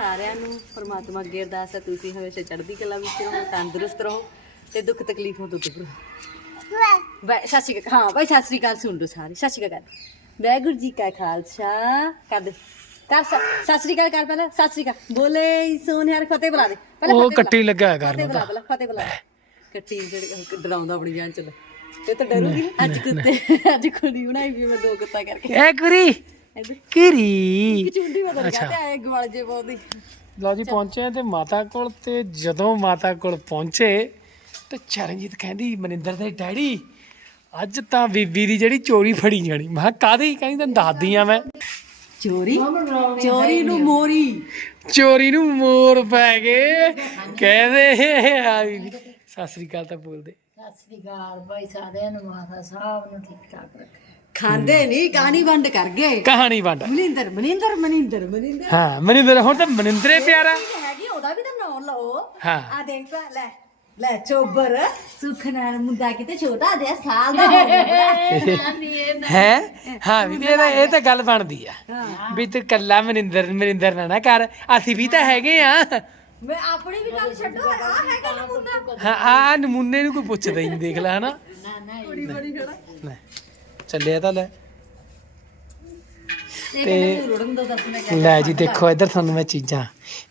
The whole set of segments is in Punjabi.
ਸਾਰਿਆਂ ਨੂੰ ਪਰਮਾਤਮਾ ਅੱਗੇ ਅਰਦਾਸ ਹੈ ਤੁਸੀਂ ਹਮੇਸ਼ਾ ਚੜ੍ਹਦੀ ਕਲਾ ਵਿੱਚ ਰਹੋ ਤੰਦਰੁਸਤ ਰਹੋ ਤੇ ਦੁੱਖ ਤਕਲੀਫਾਂ ਤੋਂ ਦੂਰ ਰਹੋ। ਬਾਈ ਸਤਿ ਸ਼੍ਰੀ ਅਕਾਲ ਹਾਂ ਬਾਈ ਸਤਿ ਸ਼੍ਰੀ ਅਕਾਲ ਸੁਣ ਲਓ ਸਾਰੇ ਸਤਿ ਸ਼੍ਰੀ ਅਕਾਲ। ਵਾਹਿਗੁਰੂ ਜੀ ਕਾ ਖਾਲਸਾ ਕਰ ਦੇ ਕਰ ਸਤਿ ਸ਼੍ਰੀ ਅਕਾਲ ਕਰ ਪਹਿਲਾਂ ਸਤਿ ਸ਼੍ਰੀ ਅਕਾਲ। ਬੋਲੇ ਸੋਨਿਆਰ ਫਤਿਹ ਬੁਲਾ ਦੇ ਪਹਿਲਾਂ ਉਹ। ਕੱਟੀ ਲੱਗਾ ਕਰਨ ਪਹਿਲਾਂ ਫਤਿਹ ਬੁਲਾ। ਕੱਟੀ ਜਿਹੜੀ ਡਰਾਉਂਦਾ ਆਪਣੀ ਜਾਨ ਚ ਤੇ ਤਾਂ ਡਰੂਗੀ। ਅੱਜ ਕੁੱਤੇ ਅੱਜ ਕੁੜੀ ਬਣਾਈ ਵੀ ਮੈਂ ਦੋ ਕੁੱਤਾ ਕਰਕੇ। ਐ ਇੱਧਰ ਕਿਰੀ ਚੁੰਡੀ ਬਦਲ ਗਿਆ ਤੇ ਆਏ ਗਵਾਲ ਜੇ ਬਹੁਤੀ ਲਓ ਜੀ ਪਹੁੰਚੇ ਤੇ ਮਾਤਾ ਕੋਲ ਤੇ ਜਦੋਂ ਮਾਤਾ ਕੋਲ ਪਹੁੰਚੇ ਤੇ ਚਰਨਜੀਤ ਕਹਿੰਦੀ ਮਨਿੰਦਰ ਦੇ ਡੈਡੀ ਅੱਜ ਤਾਂ ਬੀਬੀ ਦੀ ਜਿਹੜੀ ਚੋਰੀ ਫੜੀ ਜਾਣੀ। ਮੈਂ ਕਿਹਾ ਕਾਹਦੀ? ਕਹਿੰਦੀ ਤੈਨੂੰ ਦੱਸਦੀ ਆ ਮੈਂ। ਚੋਰੀ? ਚੋਰੀ ਨੂੰ ਮੋਰੀ। ਚੋਰੀ ਨੂੰ ਮੋਰ ਪੈ ਗਏ। ਕਹਿੰਦੇ ਆ ਬੀਬੀ ਸਤਿ ਸ੍ਰੀ ਅਕਾਲ ਤਾਂ ਬੋਲਦੇ। ਸਤਿ ਸ੍ਰੀ ਅਕਾਲ ਭਾਈ ਸਾਰਿਆਂ ਨੂੰ ਮਾਤਾ ਸਾਹਿਬ ਨੂੰ ਠੀਕ ਠਾਕ ਰੱਖੇ। ਖਾਂਦੇ ਨਹੀਂ ਕਹਾਣੀ ਵੰਡ ਕਰ ਗਏ। ਕਹਾਣੀ ਵੰਡ। ਮਨਿੰਦਰ ਮਨਿੰਦਰ ਮਨਿੰਦਰ ਮਨਿੰਦਰ। ਹਾਂ ਮਨਿੰਦਰ ਹੁਣ ਤਾਂ ਮਨਿੰਦਰੇ ਪਿਆਰਾ। ਹੈਗੀ ਉਹਦਾ ਵੀ ਤਾਂ ਨਾਂ ਲਓ। ਹਾਂ। ਆ ਦੇਖ ਤਾਂ ਲੈ ਲੈ ਚੋਬਰ ਸੁਖ ਨਾਲ ਮੁੰਡਾ ਕਿਤੇ ਛੋਟਾ ਜਿਹਾ ਸਾਲ ਦਾ ਹੋ ਗਿਆ ਹੈ? ਹਾਂ ਵੀ ਇਹ ਤਾਂ ਇਹ ਤਾਂ ਗੱਲ ਬਣਦੀ ਆ। ਹਾਂ। ਵੀ ਤੂੰ ਕੱਲਾ ਮਨਿੰਦਰ ਮਨਿੰਦਰ ਨਾ ਨਾ ਕਰ। ਅਸੀਂ ਵੀ ਤਾਂ ਹੈਗੇ ਆ। ਮੈਂ ਆਪਣੀ ਵੀ ਗੱਲ ਛੱਡੋ ਆ ਹੈਗਾ ਨਾ ਮੁੰਡਾ ਹਾਂ ਆ ਨਮੂਨੇ ਨੂੰ ਕੋਈ ਪੁੱਛਦਾ ਹੀ ਨਹੀਂ ਦੇਖ ਲੈ ਹਨਾ। ਨਾ ਨਾ ਕੁੜੀ ਬੜੀ ਖੜਾ। ਚੱਲਿਆ ਤਾਂ ਲੈ। ਤੇ ਲੈ ਜੀ ਦੇਖੋ ਇੱਧਰ ਤੁਹਾਨੂੰ ਮੈਂ ਚੀਜ਼ਾਂ।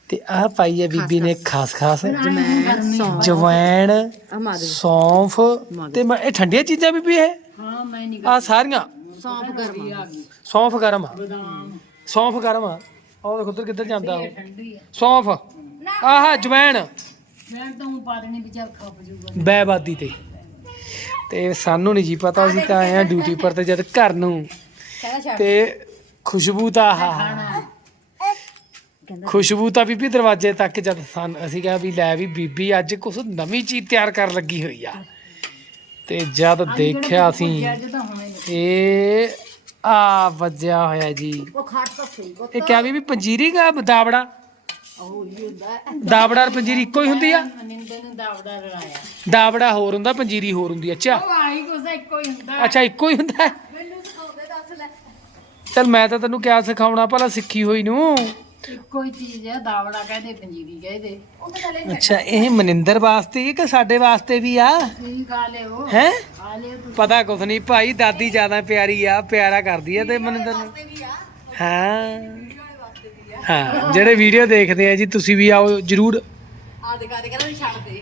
ਤੇ ਆਹ ਪਾਈ ਹੈ ਬੀਬੀ ਨੇ ਖਾਸ ਖਾਸ। ਜਵੈਣ ਸੌਂਫ। ਤੇ ਮੈਂ ਇਹ ਠੰਡੀਆਂ ਚੀਜ਼ਾਂ ਬੀਬੀ ਇਹ? ਹਾਂ ਮੈਂ ਨਹੀਂ ਆ ਸਾਰੀਆਂ। ਸੌਂਫ ਗਰਮ ਸੌਂਫ ਗਰਮ ਸੌਂਫ ਗਰਮ ਆ। ਉਹ ਦੇਖੋ ਉਧਰ ਕਿੱਧਰ ਜਾਂਦਾ ਉਹ। ਸੌਂਫ। ਆਹ ਜਵੈਣ। ਮੈਂ ਤਾਂ ਉਹ ਪਾ ਦੇਣੀ ਵਿਚਾਰ ਖੱਪ ਜੂਗਾ। ਬੈਬਾਦੀ ਤੇ। ਤੇ ਸਾਨੂੰ ਨਹੀਂ ਜੀ ਪਤਾ ਅਸੀਂ ਤਾਂ ਆਏ ਆ ਡਿਊਟੀ ਪਰ ਤੇ ਜਦ ਘਰ ਨੂੰ। ਤੇ ਖੁਸ਼ਬੂ ਤਾਂ ਆਹ ਖੁਸ਼ਬੂ ਤਾਂ ਬੀਬੀ ਦਰਵਾਜ਼ੇ ਤੱਕ ਜਦ ਸਨ ਅਸੀਂ ਕਿਹਾ ਵੀ ਲੈ ਵੀ ਬੀਬੀ ਅੱਜ ਕੁਝ ਨਵੀਂ ਚੀਜ਼ ਤਿਆਰ ਕਰਨ ਲੱਗੀ ਹੋਈ ਆ। ਤੇ ਜਦ ਦੇਖਿਆ ਅਸੀਂ ਇਹ ਆ ਵੱਜਿਆ ਹੋਇਆ ਜੀ। ਉਹ ਖਾਟ ਤਾਂ ਸਹੀ ਕੋ ਇਹ ਕਿਹਾ ਵੀ ਪੰਜੀਰੀ ਦਾ ਦਾਬੜਾ ਉਹ ਹੀ ਹੁੰਦਾ। ਹੈ। ਦਾਬੜਾ ਔਰ ਪੰਜੀਰੀ ਇੱਕੋ ਹੀ ਹੁੰਦੀ ਆ? ਮਨਿੰਦਰ ਨੂੰ ਦਾਬੜਾ ਹੋਰ ਹੁੰਦਾ ਪੰਜੀਰੀ ਹੋਰ ਹੁੰਦੀ ਆ। ਅੱਛਾ। ਉਹ ਆਈ ਕੁਛ ਇੱਕੋ ਹੀ ਹੁੰਦਾ। ਅੱਛਾ ਇੱਕੋ ਹੀ ਹੁੰਦਾ? ਹੈ? ਮੈਨੂੰ ਸਿਖਾਉਂਦੇ ਦੱਸ ਲੈ। ਚੱਲ ਮੈਂ ਤਾਂ ਤੈਨੂੰ ਕਿਆ ਸਿਖਾਉਣਾ ਭਲਾ ਸਿੱਖੀ ਹੋਈ ਨੂੰ। ਇੱਕੋ ਹੀ ਚੀਜ਼ ਹੈ ਦਾਵੜਾ ਕਹਦੇ ਪੰਜੀਰੀ ਕਹਦੇ। ਉਹ ਤਾਂ ਚਲੇ ਅੱਛਾ ਇਹ ਮਨਿੰਦਰ ਵਾਸਤੇ ਹੀ ਕਿ ਸਾਡੇ ਵਾਸਤੇ ਵੀ ਆ? ਤੁਸੀਂ ਖਾ ਲਿਓ। ਹੈ? ਖਾ ਲਿਓ ਤੁਸੀਂ। ਪਤਾ ਕੁਛ ਨਹੀਂ ਭਾਈ ਦਾਦੀ ਜ਼ਿਆਦਾ ਪਿਆਰੀ ਆ ਪਿਆਰਾ ਕਰਦੀ ਆ ਤੇ ਮਨਿੰਦਰ ਨੂੰ। ਤੇ ਵੀ ਆ। ਹਾਂ। ਹਾਂ ਜਿਹੜੇ ਵੀਡੀਓ ਦੇਖਦੇ ਆ ਜੀ ਤੁਸੀਂ ਵੀ ਆਓ ਜਰੂਰ। ਆ ਦਿਖਾ ਦੇ ਕਹਿੰਦਾ ਛੱਡ ਦੇ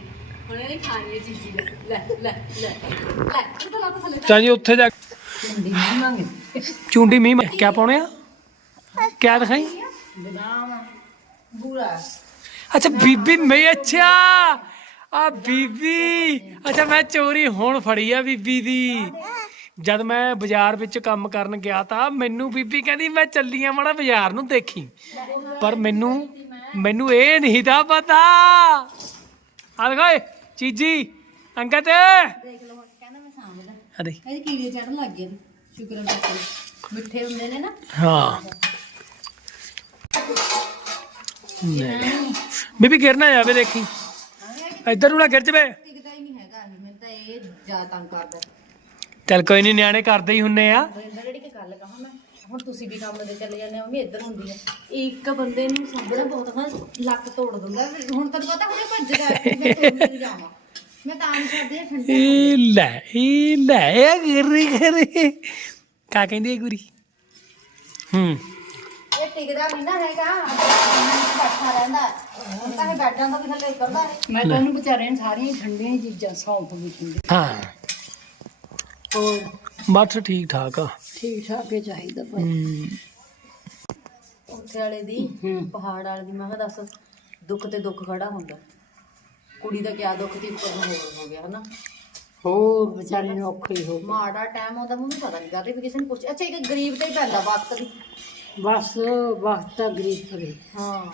ਹੁਣ ਇਹਨੇ ਖਾਣੀ ਹੈ ਚੀਜ਼ੀ ਲੈ ਲੈ ਲੈ ਲੈ ਲੈ ਤੂੰ ਤਾਂ ਲੱਤ ਥੱਲੇ। ਤਾਂ ਜੀ ਉੱਥੇ ਜਾ ਚੁੰਡੀ ਮੀਂਹ ਮੈਂ ਕਿਆ ਪਾਉਣੇ ਆ? ਕਿਆ ਦਿਖਾਈ? ਬਦਾਮ ਬੂਰਾ। ਅੱਛਾ ਬੀਬੀ ਮੈਂ ਅੱਛਾ! ਆ ਬੀਬੀ। ਅੱਛਾ ਮੈਂ ਚੋਰੀ ਹੁਣ ਫੜੀ ਆ ਬੀਬੀ ਦੀ। ਜਦ ਮੈਂ ਬਾਜ਼ਾਰ ਵਿੱਚ ਕੰਮ ਕਰਨ ਗਿਆ ਤਾਂ ਮੈਨੂੰ ਬੀਬੀ ਕਹਿੰਦੀ ਮੈਂ ਚੱਲੀ ਆ ਮਾੜਾ ਬਾਜ਼ਾਰ ਨੂੰ ਦੇਖੀ। ਪਰ ਮੈਨੂੰ ਮੈਨੂੰ ਇਹ ਨਹੀਂ ਤਾਂ ਪਤਾ। ਆ ਦੇਖੋ ਏ ਚੀਜੀ ਅੰਕਤ ਦੇਖ ਲਓ ਕਹਿੰਦਾ ਮੈਂ ਸਾਂਭਦਾ ਆ ਦੇਖ। ਕਹਿੰਦੇ ਕੀੜੇ ਚੜਨ ਲੱਗ ਗਏ ਨੇ। ਸ਼ੁਕਰ ਹੈ ਮਿੱਠੇ ਹੁੰਦੇ ਨੇ ਨਾ। ਹਾਂ। ਨਹੀਂ। ਬੀਬੀ ਗਿਰਨਾ ਜਾਵੇ ਦੇਖੀ। ਇੱਧਰ ਨੂੰ ਨਾ ਗਿਰ ਜਵੇ। ਟਿਕਦਾ ਹੀ ਨਹੀਂ ਹੈਗਾ ਇਹ ਮੈਨੂੰ ਤਾਂ ਇਹ ਜ਼ਿਆਦਾ ਤੰਗ ਕਰਦਾ। ਚੱਲ ਕੋਈ ਨਹੀਂ ਨਿਆਣੇ ਕਰਦੇ ਹੀ ਹੁੰਨੇ ਆ। ਬਰਿੰਦਰ ਜਿਹੜੀ ਕਿ ਗੱਲ ਕਹਾਂ ਮੈਂ? ਹੁਣ ਤੁਸੀਂ ਵੀ ਕੰਮ ਦੇ ਚਲੇ ਜਾਂਦੇ ਹੋ ਮੈਂ ਇੱਧਰ ਹੁੰਦੀ ਆ। ਇੱਕ ਬੰਦੇ ਨੂੰ ਸਾਂਭਣਾ ਬਹੁਤ ਹਾਂ ਲੱਕ ਤੋੜ ਦਿੰਦਾ। ਹੁਣ ਤੈਨੂੰ ਪਤਾ ਹੁਣੇ ਭੱਜਦਾ ਮੈਂ ਤੁਰ ਨਹੀਂ ਜਾਵਾਂ। ਮੈਂ ਤਾਂ ਨਹੀਂ ਛੱਡਦੀ ਠੰਡੇ ਇਹ ਲੈ ਇਹ ਲੈ ਆ ਗਿਰੀ ਗਿਰੀ। ਕਾ ਕਹਿੰਦੀ ਇਹ ਗੁਰੀ? ਹੂੰ। ਇਹ ਟਿਕਦਾ ਨਹੀਂ ਨਾ ਹੈਗਾ। ਬੈਠਾ ਰਹਿੰਦਾ। ਹੁਣ ਤਾਂ ਇਹ ਬੈਠ ਜਾਂਦਾ ਵੀ ਥੱਲੇ ਉਤਰਦਾ ਨਹੀਂ ਮੈਂ ਤੁਹਾਨੂੰ ਵਿਚਾਰੇ ਨੂੰ ਸਾਰੀਆਂ ਹੀ ਠੰਡੀਆਂ ਹੀ ਚੀਜ਼ਾਂ ਸੌਂਫ ਵੀ ਹਾਂ। ਹੋਰ? ਬਸ ਠੀਕ ਠਾਕ ਆ। ਠੀਕ ਠਾਕ ਹੀ ਚਾਹੀਦਾ ਭਾਈ। ਹੂੰ। ਉੱਥੇ ਵਾਲੇ ਦੀ ਹੂੰ। ਪਹਾੜ ਵਾਲੇ ਦੀ ਮੈਂ ਕਿਹਾ ਦੱਸ ਦੁੱਖ ਤੇ ਦੁੱਖ ਖੜਾ ਹੁੰਦਾ। ਕੁੜੀ ਦਾ ਕਿਆ ਦੁੱਖ ਤੀ ਉੱਪਰ ਨੂੰ ਹੋਰ ਹੋ ਗਿਆ ਹਨਾ? ਹੋਰ ਵਿਚਾਰੇ ਨੂੰ ਔਖਾ ਹੀ ਹੋ ਗਿਆ। ਮਾੜਾ ਟਾਈਮ ਆਉਂਦਾ ਮੈਨੂੰ ਪਤਾ ਨਹੀਂ ਕਰਦੇ ਵੀ ਕਿਸੇ ਨੂੰ ਪੁੱਛ ਅੱਛਾ ਇੱਕ ਗਰੀਬ ਤੇ ਹੀ ਪੈਂਦਾ ਵਕਤ ਵੀ ਬਸ ਵਕਤ ਆ ਗਰੀਬ ਕਰੇ ਹਾਂ।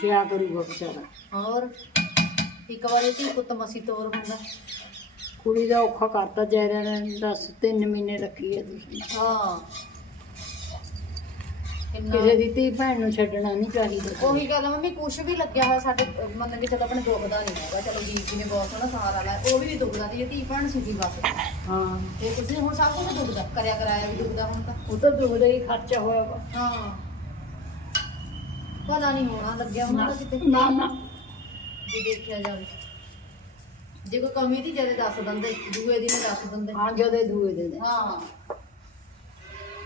ਕਿਆ ਕਰੂਗਾ ਵਿਚਾਰਾ? ਹੋਰ? ਇੱਕ ਵਾਰੀ ਧੀ ਪੁੱਤ ਮਸੀ ਤੋਰ ਹੁੰਦਾ। ਕੁੜੀ ਦਾ ਔਖਾ ਕਰਤਾ ਜਾ ਰਿਹਾ ਨੇ 10 3 ਮਹੀਨੇ ਰੱਖੀ ਹੈ ਤੁਸੀਂ। ਹਾਂ। ਕਿਸੇ ਦੀ ਧੀ ਭੈਣ ਨੂੰ ਛੱਡਣਾ ਨਹੀਂ ਚਾਹੀਦਾ। ਉਹੀ ਗੱਲ ਆ ਮੰਮੀ ਕੁਛ ਵੀ ਲੱਗਿਆ ਹੋਇਆ ਸਾਡੇ ਮੰਨ ਕੇ ਚਲੋ ਆਪਣੇ ਦੁੱਖ ਦਾ ਨਹੀਂ ਹੈਗਾ। ਚਲੋ ਵੀਰ ਜੀ ਨੇ ਬਹੁਤ ਸੋਹਣਾ ਸਹਾਰਾ ਲਾਇਆ ਉਹ ਵੀ ਨਹੀਂ ਦੁਖਦਾ ਦੀ ਧੀ ਭੈਣ ਸੁਖੀ ਬਸ। ਹਾਂ। ਤੇ ਤੁਸੀਂ ਹੁਣ ਸਭ ਕੁਝ ਦੁਖਦਾ ਕਰਿਆ ਕਰਾਇਆ ਵੀ ਦੁਖਦਾ ਹੁਣ ਤਾਂ। ਉਹ ਤਾਂ ਦੋ ਦਾ ਹੀ ਖਰਚਾ ਹੋਇਆ ਵਾ। ਹਾਂ। ਪਤਾ ਨਹੀਂ ਹੋਣਾ ਲੱਗਿਆ ਦਾ ਕਿਤੇ। ਨਾ ਨਾ। ਜੇ ਦੇਖਿਆ ਜਾਵੇ। ਜੇ ਕੋਈ ਕਮੀ ਦੀ ਜਦੇ ਦੱਸ ਦਿੰਦੇ ਦੂਏ ਦਿਨ ਦੱਸ ਦਿੰਦੇ। ਹਾਂ ਜਦੇ ਦੂਏ ਦੇ ਦੇ ਹਾਂ।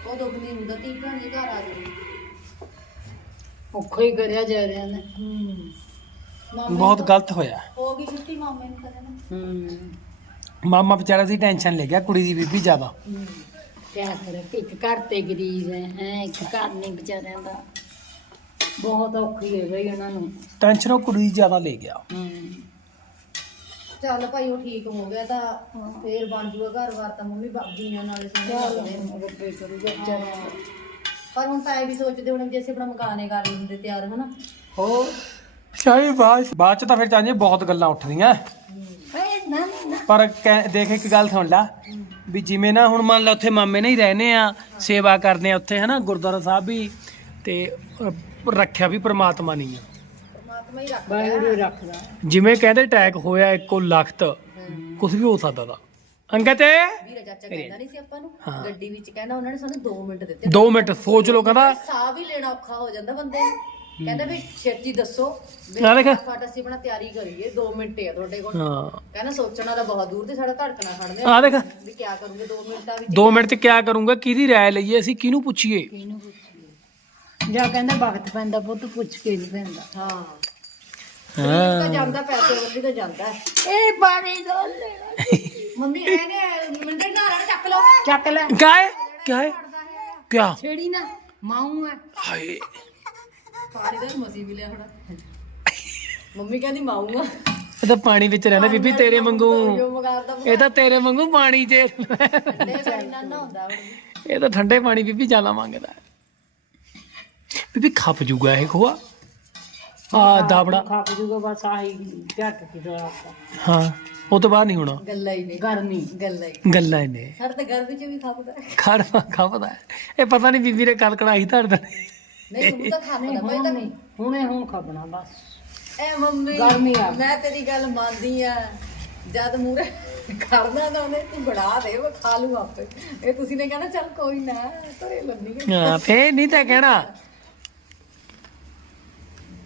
ਉਹ ਦੁੱਖ ਨਹੀਂ ਹੁੰਦਾ ਤੀ ਭੈਣ ਜੀ ਘਰ ਆ ਜਾਂਦੀ ਔਖਾ ਹੀ ਕਰਿਆ ਜਾ ਰਿਹਾ ਨੇ। ਹੂੰ। ਮਾਮੇ ਬਹੁਤ ਨੂੰ ਗਲਤ ਹੋਇਆ। ਹੋ ਗਈ ਛੁੱਟੀ ਮਾਮੇ ਨੂੰ ਕਦੇ ਨਾ। ਹੂੰ। ਮਾਮਾ ਵਿਚਾਰਾ ਸੀ ਟੈਨਸ਼ਨ ਲੈ ਗਿਆ ਕੁੜੀ ਦੀ ਬੀਬੀ ਜ਼ਿਆਦਾ। ਕਿਆ ਕਰੇ ਇੱਕ ਘਰ ਤੇ ਗਰੀਬ ਹੈ ਹੈ ਇੱਕ ਘਰ ਨਹੀਂ ਵਿਚਾਰਿਆਂ ਦਾ। ਬਹੁਤ ਔਖੀ ਹੈ ਬਈ ਉਹਨਾਂ ਨੂੰ। ਟੈਨਸ਼ਨ ਉਹ ਕੁੜੀ ਦੀ ਜ਼ਿਆਦਾ ਲੈ ਗਿਆ। ਹੂੰ। ਚੱਲ ਭਾਈ ਉਹ ਠੀਕ ਹੋ ਗਿਆ ਤਾਂ ਫੇਰ ਬਣ ਜੂਗਾ ਘਰ-ਬਾਰ ਤਾਂ ਮੰਮੀ ਬਾਬੀਆਂ ਨਾਲੇ ਚੱਲ ਸਮਝਦੇ ਹੁਣ ਰੱਬੇ ਕਰੂਗਾ ਵਿਚਾਰਾ ਪਰ ਹੁਣ ਤਾਂ ਇਹ ਵੀ ਸੋਚਦੇ ਹੁਣ ਜੇ ਅਸੀਂ ਆਪਣਾ ਮਕਾਨੇ ਕਰ ਲੈਂਦੇ ਤਿਆਰ ਹਨਾ? ਹੋ ਸ਼ਾਹੀ ਬਾਅਦ ਬਾਅਦ ਚ ਤਾਂ ਫਿਰ ਚਾਹੀਏ ਬਹੁਤ ਗੱਲਾਂ ਉੱਠਦੀਆਂ। ਏ ਨਾ ਨਾ ਪਰ ਕਹਿ- ਦੇਖ ਇੱਕ ਗੱਲ ਸੁਣ ਲਾ। ਵੀ ਜਿਵੇਂ ਨਾ ਹੁਣ ਮੰਨ ਲਾ ਉੱਥੇ ਮਾਮੇ ਨਹੀਂ ਰਹਨੇ ਆ ਸੇਵਾ ਕਰਦੇ ਆ ਉੱਥੇ ਹਨਾ? ਗੁਰਦੁਆਰਾ ਸਾਹਿਬ ਵੀ ਤੇ ਰੱਖਿਆ ਵੀ ਪ੍ਰਮਾਤਮਾ ਨਹੀਂ ਆ। ਪਰਮਾਤਮਾ ਹੀ ਰੱਖਦਾ। ਵਾਹਿਗੁਰੂ ਰੱਖਦਾ। ਜਿਵੇਂ ਕਹਿੰਦੇ ਅਟੈਕ ਹੋਇਆ ਇੱਕੋ ਲਖਤ ਕੁਝ ਵੀ ਹੋ ਸਕਦਾ ਦਾ ਅੰਗਤ ਵੀਰਾ ਚਾਚਾ ਕਹਿੰਦਾ ਨਹੀਂ ਸੀ ਆਪਾਂ ਨੂੰ ਹਾਂ। ਗੱਡੀ ਵਿੱਚ ਕਹਿੰਦਾ ਉਹਨਾਂ ਨੇ ਸਾਨੂੰ 2 ਮਿੰਟ ਦਿੱਤੇ। 2 ਮਿੰਟ ਸੋਚ ਲਓ ਕਹਿੰਦਾ। ਸਾਹ ਵੀ ਲੈਣਾ ਔਖਾ ਹੋ ਜਾਂਦਾ ਬੰਦੇ ਨੂੰ। ਕਹਿੰਦਾ ਵੀ ਛੇਤੀ ਦੱਸੋ। ਵੀ ਆ ਦੇਖ। ਫਟ ਅਸੀਂ ਆਪਣਾ ਤਿਆਰੀ ਕਰੀਏ 2 ਮਿੰਟ ਆ ਤੁਹਾਡੇ ਕੋਲ। ਹਾਂ। ਕਹਿੰਦਾ ਸੋਚਣਾ ਤਾਂ ਬਹੁਤ ਦੂਰ ਤੇ ਸਾਡਾ ਧੜਕਣਾ ਖੜਦੇ ਆ ਦੇਖ। ਵੀ ਕੀ ਕਰੂੰਗੇ 2 ਮਿੰਟਾਂ ਵਿੱਚ 2 ਮਿੰਟ ਚ ਕਿਆ ਕਰੂੰਗਾ ਕਿਹਦੀ ਰਾਏ ਲਈਏ ਅਸੀਂ ਕਿਹਨੂੰ ਪੁੱਛੀਏ? ਕਿਹਨੂੰ ਪੁੱਛੀਏ? ਜਾਂ ਕਹਿੰਦਾ ਵਕਤ ਪੈਂਦਾ ਪੁੱਤ ਪੁੱਛ ਕੇ ਨਹੀਂ ਪੈਂਦਾ। ਹਾਂ। ਹਾਂ। ਤਾਂ ਜਾਂਦਾ ਪੈਸੇ ਵੱਲੀ ਤਾਂ ਜਾਂਦਾ ਹੈ। ਇਹ ਪਾਣੀ ਡੋਲ ਲੈ ਮੰਮੀ ਇਹਨੇ ਮਿੰਡੇ ਨਾਲ ਨਾਲ ਚੱਕ ਲਓ। ਚੱਕ ਲੈ। ਕਾਏ ਕਿਆ ਹੈ? ਕਿਆ? ਛੇੜੀ ਨਾ ਮਾਊ ਹੈ। ਹਾਏ। ਪਾਣੀ ਦਾ ਮਸੀ ਵੀ ਲਿਆ ਹੁਣ। ਮੰਮੀ ਕਹਿੰਦੀ ਮਾਊਗਾ ਇਹ ਤਾਂ ਪਾਣੀ ਵਿੱਚ ਰਹਿੰਦਾ ਬੀਬੀ ਤੇਰੇ ਵਾਂਗੂ। ਜੋ ਮਗਾਰਦਾ ਇਹ ਤਾਂ ਤੇਰੇ ਵਾਂਗੂ ਪਾਣੀ 'ਚ। ਨੇ ਪਾਣੀ ਨਾਲ ਨਾ ਹੁੰਦਾ ਹੁਣ ਇਹ ਤਾਂ ਠੰਡੇ ਪਾਣੀ ਬੀਬੀ ਜ਼ਿਆਦਾ ਮੰਗਦਾ ਹੈ। ਬੀਬੀ ਖੱਪ ਜੂਗਾ ਇਹ ਖੋਆ। ਆ ਦਾਬੜਾ ਖਾਪ ਜੂਗਾ ਬਸ ਆਹੀ ਝੱਟ ਕਿਦਾ ਆਪਦਾ ਹਾਂ ਉਹ ਤੋਂ ਬਾਅਦ ਨਹੀਂ ਹੋਣਾ। ਗੱਲਾਂ ਹੀ ਨੇ ਗਰਮੀ ਗੱਲਾਂ ਹੀ। ਗੱਲਾਂ ਇਹਨੇ ਸਾਡੇ ਤਾਂ ਘਰ ਵਿੱਚ ਵੀ ਖਾਪਦਾ ਖੜ ਖਪਦਾ ਹੈ। ਇਹ ਪਤਾ ਨਹੀਂ ਬੀਬੀ ਨੇ ਕਦ ਕੜਾਈ ਧਰ ਦੇਣੀ। ਨਹੀਂ ਤੂੰ ਤਾਂ ਖਾਪਦਾ ਮੈਂ ਨਹੀਂ ਹੁਣੇ ਹੁਣ ਖਾਪਣਾ ਬਸ। ਐ ਮੰਮੀ ਗਰਮੀ ਆ। ਮੈਂ ਤੇਰੀ ਗੱਲ ਮੰਨਦੀ ਆ। ਜਦ ਮੂਰੇ ਖੜਨਾ ਤਾਂ ਉਹਨੇ ਤੂੰ ਬੜਾ ਦੇ ਉਹ ਖਾ ਲੂ ਆਪੇ। ਇਹ ਤੁਸੀਂ ਨੇ ਕਹਿਣਾ ਚੱਲ ਕੋਈ ਨਾ ਧਰੇ ਲੰਨੀ ਹਾਂ ਫੇਰ ਨਹੀਂ ਤਾਂ ਕਹਿਣਾ।